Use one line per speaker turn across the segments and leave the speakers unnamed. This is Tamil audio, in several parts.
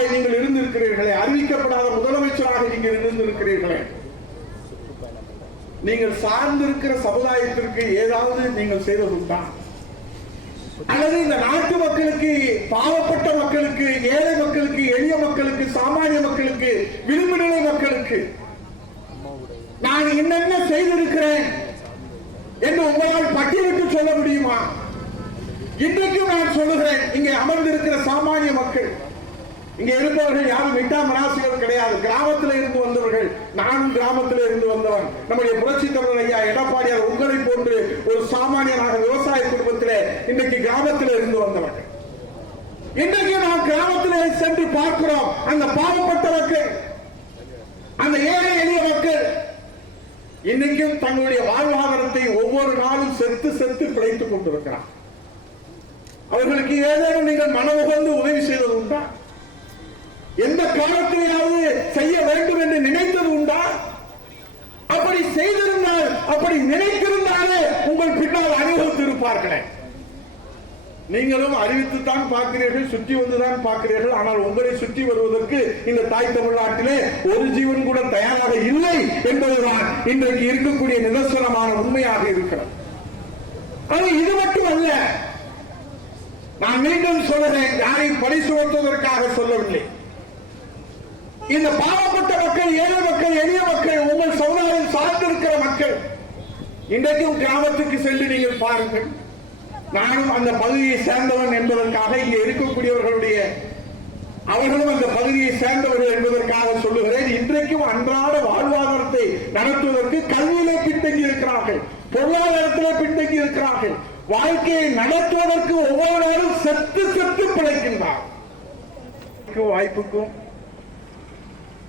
அமைச்சராக நீங்கள் இருந்திருக்கிறீர்களே அறிவிக்கப்படாத முதலமைச்சராக நீங்கள் இருந்திருக்கிறீர்களே. நீங்கள் சார்ந்திருக்கிற சமுதாயத்திற்கு ஏதாவது நீங்கள் செய்ததுண்டா? அல்லது இந்த நாட்டு மக்களுக்கு பாவப்பட்ட மக்களுக்கு ஏழை மக்களுக்கு எளிய மக்களுக்கு சாமானிய மக்களுக்கு விளிம்பு நிலை மக்களுக்கு நான் என்னென்ன செய்திருக்கிறேன் என்று உங்களால் பட்டியலிட்டு சொல்ல முடியுமா? இன்றைக்கும் நான் சொல்லுகிறேன் இங்கே அமர்ந்திருக்கிற சாமானிய மக்கள் இங்க இருப்பவர்கள் யாரும் மிட்டாமராசிகள் கிடையாது. கிராமத்தில் இருந்து வந்தவர்கள் நானும் கிராமத்தில் இருந்து வந்தவன். நம்முடைய புரட்சி தமிழர் ஐயா எடப்பாடியார் உங்களை போன்று ஒரு சாமானியனாக விவசாய குடும்பத்திலே இன்றைக்கு கிராமத்தில் இருந்து வந்தவர்கள் இன்றைக்கு நாம் கிராமத்திலே சென்று பார்க்கிறோம். அந்த பாவப்பட்ட மக்கள் அந்த ஏழை எளிய மக்கள் இன்னைக்கும் தங்களுடைய வாழ்வாதாரத்தை ஒவ்வொரு நாளும் செத்து செத்து பிழைத்துக் கொண்டிருக்கிறார். அவர்களுக்கு ஏதேனும் நீங்கள் மனமுகந்து உதவி செய்வது உண்டா? எந்த காலத்திலேயாவது செய்ய வேண்டும் என்று நினைத்தது உண்டா? அப்படி செய்திருந்தால் அப்படி நினைத்திருந்தாலே உங்கள் பின்னால் அனுபவித்து இருப்பார்களே நீங்களும் அறிவித்துத்தான் பார்க்கிறீர்கள் சுற்றி வந்துதான் பார்க்கிறீர்கள். ஆனால் உங்களை சுற்றி வருவதற்கு இந்த தாய் தமிழ்நாட்டிலே ஒரு ஜீவன் கூட தயாராக இல்லை என்பதுதான் இன்றைக்கு இருக்கக்கூடிய நிதர்சனமான உண்மையாக இருக்கிறது. அது இது மட்டும் அல்ல நான் மீண்டும் சொல்லுகிறேன் யாரை பழி சுமத்துவதற்காக சொல்லவில்லை. இந்த பாவப்பட்ட மக்கள் ஏழை மக்கள் எளிய மக்கள் உங்கள் சமுதாயம் சார்ந்திருக்கிற மக்கள் இன்றைக்கும் கிராமத்துக்கு சென்று நீங்கள் பாருங்கள். நானும் அந்த பகுதியை சேர்ந்தவன் என்பதற்காக இங்கே இருக்கக்கூடியவர்களுடைய அவர்களும் அந்த பகுதியை சேர்ந்தவர்கள் என்பதற்காக சொல்லுகிறேன். இன்றைக்கும் அன்றாட வாழ்வாதாரத்தை நடத்துவதற்கு கல்வியிலே பின்தங்கி இருக்கிறார்கள் பொருளாதாரத்திலே பின்தங்கி இருக்கிறார்கள். வாழ்க்கையை நடத்துவதற்கு ஒவ்வொரு நாளும் செத்து செத்து பிழைக்கின்றார் வாய்ப்புக்கும்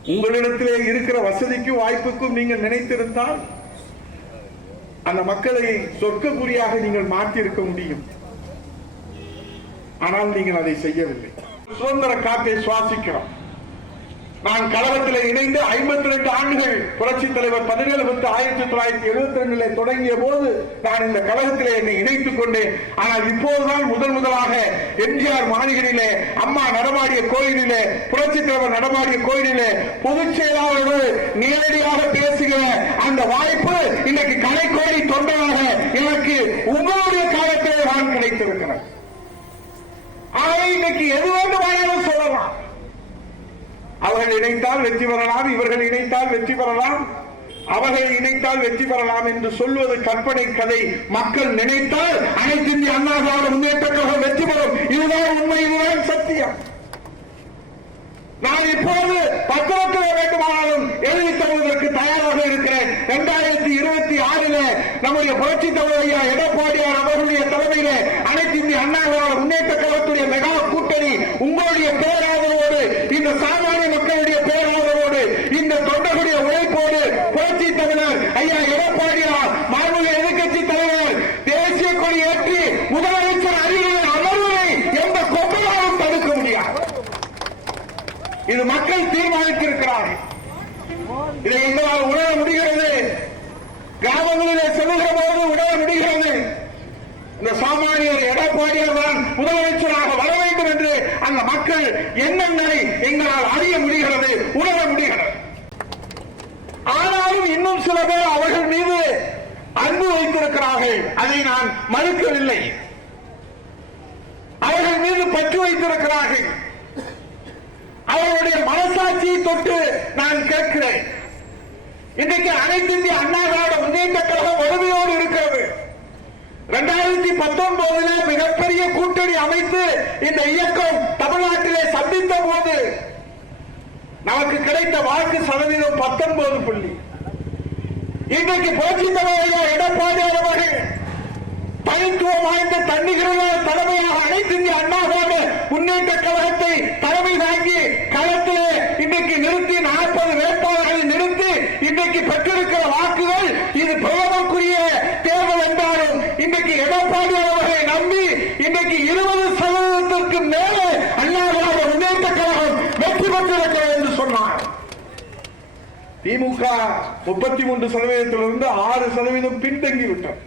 உங்களிடத்திலே இருக்கிற வசதிக்கும் வாய்ப்புக்கும் நீங்கள் நினைத்திருந்தால் அந்த மக்களை சொர்க்கக்குறியாக நீங்கள் மாற்றியிருக்க முடியும். ஆனால் நீங்கள் அதை செய்யவில்லை. சுதந்திர காற்றை சுவாசிக்கிறோம். நான் கழகத்தில் இணைந்து ஐம்பத்தி ரெண்டு ஆண்டுகள் புரட்சி தலைவர் பதினேழு பத்து ஆயிரத்தி தொள்ளாயிரத்தி எழுபத்தி ரெண்டுல தொடங்கிய போது நான் இந்த கழகத்தில் என்னை இணைத்துக் கொண்டேன். ஆனால் இப்போதுதான் முதல் முதலாக எம்ஜிஆர் மாளிகையிலே அம்மா நடமாடிய கோயிலிலே புரட்சி தலைவர் நடமாடிய கோயிலிலே பொதுச் செயலாளரோடு நேரடியாக பேசுகிற அந்த வாய்ப்பு இன்னைக்கு கலைக்கோடி தொண்டராக எனக்கு உங்களுடைய காலத்திலே நான் கிடைத்திருக்கிறேன் இன்னைக்கு எது வேண்டுமானாலும் சொல்லலாம். அவர்கள் இணைத்தால் வெற்றி பெறலாம் இவர்கள் இணைத்தால் வெற்றி பெறலாம். அவர்கள் இணைத்தால் வெற்றி பெறலாம் என்று சொல்வது கற்பனை கதை. மக்கள் நினைத்தால் அனைத்து இந்திய அண்ணா திராவிட முன்னேற்ற கழகம் வெற்றி பெறும். இதுதான் உண்மை இதுதான் சத்தியம். நான் இப்போது பத்திரத்தில் வேண்டுமானாலும் எழுதி தருவதற்கு தயாராக இருக்கிறேன். இரண்டாயிரத்தி இருபத்தி ஆறில நம்முடைய புரட்சி தலைவரையா எடப்பாடியார் அவர்களுடைய தலைமையில அனைத்து இந்திய அண்ணா திராவிட முன்னேற்ற கழகத்துடைய மெகா கூட்டணி உங்களுடைய பேரை இந்த சாமானிய மக்களுடைய பேராதரவோடு இந்த தொண்டர்களுடைய உழைப்போடு புரட்சி தலைவர் ஐயா எடப்பாடியார் மாண்புமிகு எதிர்க்கட்சி தலைவர் தேசிய கொடி ஏற்றி முதலமைச்சர் அருகில் அமர்வதை எந்த கொம்பனாலும் தடுக்க முடியாது இது மக்கள் தீர்மானித்திருக்கிறார்கள் இதை எங்களால் உணர முடிகிறது. கிராமங்களிலே செல்கிற போது உணர முடிகிறது. இந்த சாமானியர் எடப்பாடியார் தான் முதலமைச்சராக வர வேண்டும் என்று அந்த மக்கள் எண்ணங்களை எங்களால் அறிய முடிகிறது உணர முடிகிறது. ஆனாலும் இன்னும் சில பேர் அவர்கள் மீது அன்பு வைத்திருக்கிறார்கள். அதை நான் மறுக்கவில்லை. அவர்கள் மீது பற்று வைத்திருக்கிறார்கள். அவர்களுடைய மனசாட்சியை தொட்டு நான் கேட்கிறேன். இன்றைக்கு அனைத்து இந்திய அண்ணா திராவிட முன்னேற்ற கழகம் வலிமையோடு இருக்கிறது. இரண்டாயிரத்தி பத்தொன்பதுல மிகப்பெரிய கூட்டணி அமைத்து இந்த இயக்கம் தமிழ்நாட்டிலே சந்தித்த போது நமக்கு கிடைத்த வாக்கு சதவீதம் பத்தொன்பது புள்ளி. இன்றைக்கு புரட்சி தலைவர் எடப்பாடி அவர்கள் தனித்துவம் வாய்ந்த தன்னிகரமான தலைமையாக அனைத்து இந்திய அண்ணா திராவிட முன்னேற்ற கழகத்தை தலைமை தாங்கி களத்திலே இன்றைக்கு நிறுத்தி நாற்பது வேட்பாளர்களை நிறுத்தி இன்றைக்கு பெற்றிருக்கிற வாக்குகள் இது பிரதமருக்குரிய தேர்தல் என்றாலும் இன்றைக்கு எடப்பாடி அவர்களை நம்பி இன்றைக்கு இருபது சதவீதத்திற்கு மேலே அண்ணா திராவிட முன்னேற்ற கழகம் வெற்றி பெற்றிருக்கிறது என்று சொன்னார். திமுக முப்பத்தி மூன்று சதவீதத்திலிருந்து ஆறு சதவீதம் பின்தங்கிவிட்டது.